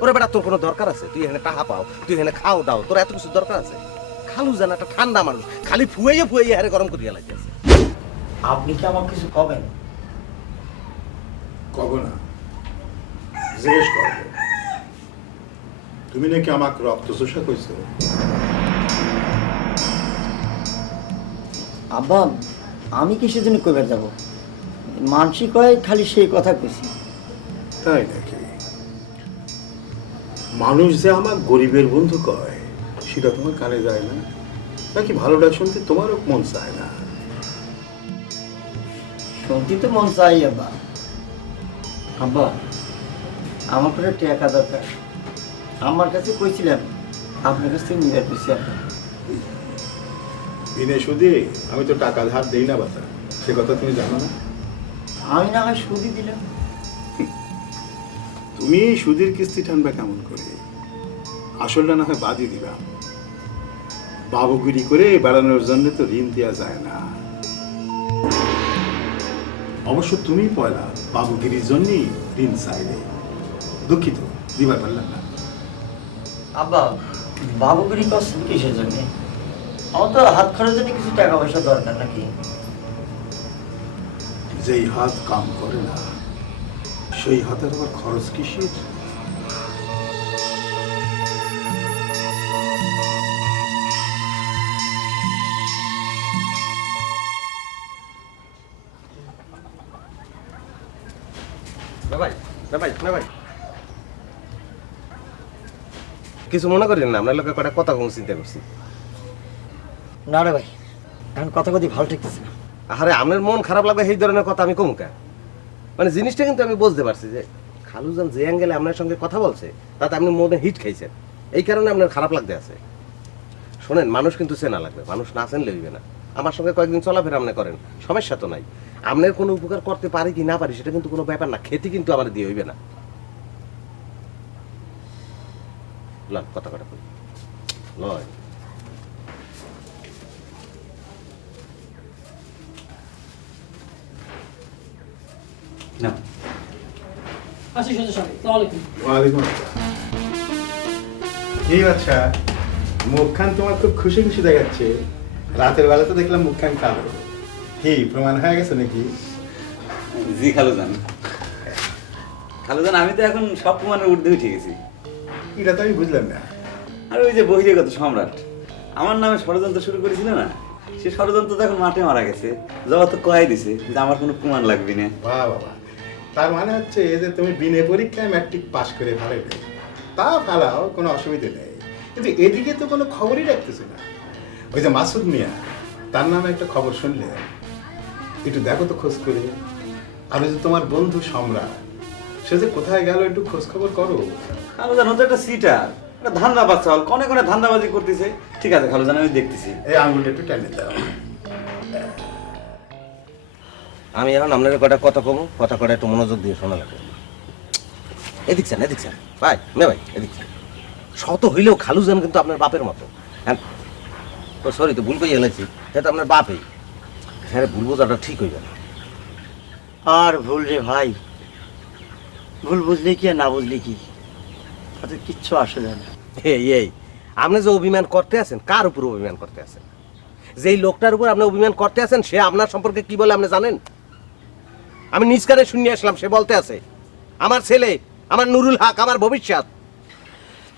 ওরে বেটা তোর কোনো দরকার আছে? তুই এখানে টাকা পাও তুই এখানে খাও দাও তোর এত কিছু দরকার আছে? খালু জানা একটা ঠান্ডা মানুষ খালি ফুয়েয়ে ফুয়েয়ে হারে গরম করিয়া লাগতেছে আপনি কি আমার কিছু কবেন? কব না। জিজ্ঞেস করব তুমি নাকি আমাকে রক্ত চোষা কইছো? আব্বা আমি কিসের জন্য কইবার যাব? মানসিক হয় খালি সেই কথা কইছি। তাই নাকি? মানুষ যে আমার গরিবের বন্ধু কয় সেটা তোমার কানে যায় না? নাকি ভালোটা শুনতে তোমারও মন চায় না? শুনতে তো মন চাই আব্বা। আব্বা আমার করে টাকা দরকার। আমার কাছে কইছিলাম আপনার কাছ থেকে নিয়ে কইছি আব্বা বিনে সুদে আমি তো টাকা ধার দেই না বাতা সে কথা তুমি জানো না? আমি না হয় সুদি দিলাম। তুমি সুদের কিস্তি টানবা কেমন করে? আসলটা না হয় বাদই দিলাম বাবুগিরি করে বেড়ানোর জন্য তো ঋণ দেওয়া যায় না। অবশ্য তুমি পয়লা বাবুগিরির জন্যই ঋণ চাইলে। দুঃখিত দিবার পারলাম না। আব্বা বাবুগিরি করছেন কিসের জন্য? আমার তো হাত খরচের জন্য কিছু টাকা পয়সা দরকার নাকি? যেই হাত কাম করে না। সেই হাতের আবার খরচ কিসের কিছু মনে করেন না আপনার লোকের কটা কথা কম চিন্তা করছি। না রে ভাই এখন কথা কথা ভালো ঠেকতেছে না। আরে আপনার মন খারাপ লাগবে এই ধরনের কথা আমি কম কেন মানে জিনিসটা কিন্তু আমি বুঝতে পারছি যে খালুজান যে অ্যাঙ্গেলে আপনার সঙ্গে কথা বলছে, তাতে আপনি মনে হিট খাইছেন। এই কারণে আপনার খারাপ লাগতে আছে। শোনেন, মানুষ কিন্তু চেনা লাগবে, মানুষ না চেনলে হইবে না। আমার সঙ্গে কয়েকদিন চলাফেরা আপনি করেন, সমস্যা তো নাই। আপনার কোনো উপকার করতে পারি কি না পারি সেটা কিন্তু কোনো ব্যাপার না, খেতে কিন্তু আমার দিয়ে হইবে না। লন কথা কথা লয়। না। সাহেব ওয়ালাইকুম আচ্ছা মুখখান তোমার খুব খুশি খুশি দেখাচ্ছে। রাতের বেলা তো দেখলাম মুখখান কালো। কি প্রমাণ হয়ে গেছে নাকি? জি আমি তো এখন সব প্রমাণের ঊর্ধ্বে উঠে গেছি। এটা তো আমি বুঝলাম না। আর ওই যে বহিরাগত সম্রাট আমার নামে ষড়যন্ত্র শুরু করেছিল না? সে ষড়যন্ত্র তো এখন মাঠে মারা গেছে। জবা তো কয়াই দিছে যে আমার কোনো প্রমাণ লাগবে না। বাহ বাবা তার মানে হচ্ছে যে তুমি বিনে পরীক্ষায় ম্যাট্রিক পাশ করে ভালো তা ফালাও কোনো অসুবিধে নেই। কিন্তু এদিকে তো কোনো খবরই রাখতেছে না। ওই যে মাসুদ মিয়া তার নামে একটা খবর শুনলে? একটু দেখো তো খোঁজ করে। আর ওই যে তোমার বন্ধু সম্রাট সে যে কোথায় গেল একটু খোঁজ খবর করো। খালুজান ও তো একটা সিটার একটা ধান্দা বাচ্চা হল কনে কনে ধান্দাবাজি করতেছে। ঠিক আছে খালুজান আমি দেখতেছি। এই আঙুলটা একটু টেনে দাও। আমি এখন আপনার কটা কথা কমু? কথা কটা একটু মনোযোগ দিয়ে শোনা লাগবে। এদিক চান এদিক চান ভাই মে ভাই এদিক চান শত হইলেও খালু যান কিন্তু আপনার বাপের মতো। হ্যাঁ? ও সরি তো ভুল করে এলেছি এটা আপনার বাপই। হ্যাঁ ভুল বোঝাটা ঠিক হইবে না। আর ভুল রে ভাই। ভুল বুঝলে কি আর না বুঝলে কি? তাতে কিচ্ছু আসে যায় না। এই এই আপনি যে অভিমান করতে আছেন কার উপর অভিমান করতে আছেন? যেই লোকটার উপর আপনি অভিমান করতে আছেন সে আপনার সম্পর্কে কি বলে আপনি জানেন? আমি নিজ কানে শুনিয়ে আসলাম সে বলতে আছে আমার ছেলে আমার নুরুল হক আমার ভবিষ্যৎ।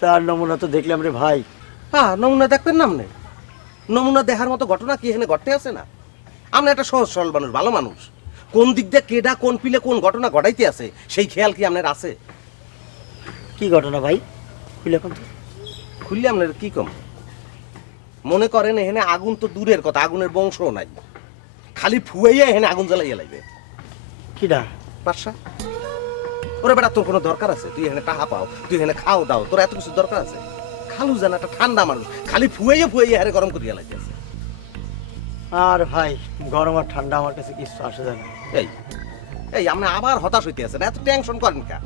তার নমুনা তো দেখলাম রে ভাই। হ্যাঁ নমুনা দেখবেন না আপনি? নমুনা দেখার মতো ঘটনা কি এখানে ঘটতে আছে না? আপনি একটা সহজ সরল মানুষ ভালো মানুষ। কোন দিক দিয়ে কেডা কোন পিলে কোন ঘটনা ঘটাইতে আছে সেই খেয়াল কি আপনার আছে? কি ঘটনা ভাই? খুলে এখন তো। খুললে আপনার কি কম? মনে করেন এখানে আগুন তো দূরের কথা আগুনের বংশও নাই। খালি ফুয়াইয়া এখানে আগুন জ্বালাইয়া লাগবে কিডা? পাশা ওরে বেটা তোর কোনো দরকার আছে? তুই এখানে টাকা পাও তুই এখানে খাও দাও তোর এত কিছু দরকার আছে? খালু জানা একটা ঠান্ডা মানুষ খালি ফুয়াইয়া ফুয়াইয়া হারে গরম করিয়া লাগতেছে আর ভাই গরম আর ঠান্ডা আমার কাছে কিছু আসে যায় না। এই এই আপনি আবার হতাশ হইতে আছেন এত টেনশন করেন কা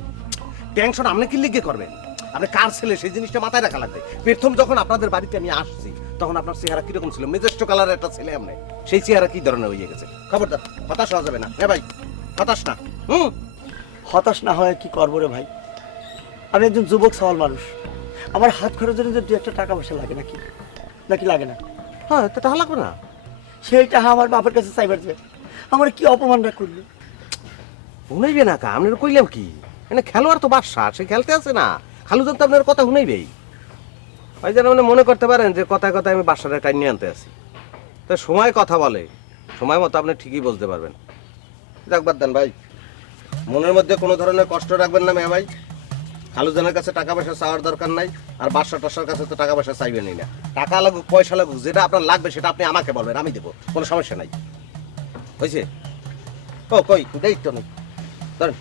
টেনশন আপনি কি লিখে করবেন? আপনি কার ছেলে সেই জিনিসটা মাথায় রাখা লাগবে। প্রথম যখন আপনাদের বাড়িতে আমি আসছি তখন আপনার চেহারা কীরকম ছিল? মেজেস্ট কালারের একটা ছেলে আপনি সেই চেহারা কি ধরনের হয়ে গেছে? খবরদার হতাশ হওয়া যাবে না। হ্যাঁ ভাই। হতাশ না। হুম। হতাশ না হয় কি করব রে ভাই? আমি একজন যুবক সওয়াল মানুষ। আমার হাত খরচের জন্য দু একটা টাকা পয়সা লাগে নাকি? নাকি লাগে না? হ্যাঁ তো টাকা লাগবে না। সেই টাকা আমার বাপের কাছে চাইবার যে। আমার কি অপমানটা করল? শুনাইবে না কা? আপনার কইলাম কি? মানে খেলোয়াড় তো বাদশা সে খেলতে আছে না। খালুজান তো আপনার কথা শুনাইবেই। ওই যেন মানে মনে করতে পারেন যে কথায় কথায় আমি বাসাটা টাইনিয়ে আনতে আছি। তো সময় কথা বলে। সময় মতো আপনি ঠিকই বলতে পারবেন। বাদ দেন ভাই। মনের মধ্যে কোনো ধরনের কষ্ট রাখবেন না মেয়া ভাই। খালুজানের কাছে টাকা পয়সা চাওয়ার দরকার নাই, আর বাসা টাসার কাছে তো টাকা পয়সা চাইবেনই না। টাকা লাগুক, পয়সা লাগুক, যেটা আপনার লাগবে সেটা আপনি আমাকে বলবেন, আমি দেবো, কোনো সমস্যা নাই। হয়েছে? ও, কই? দেই তো নেই ধরেন।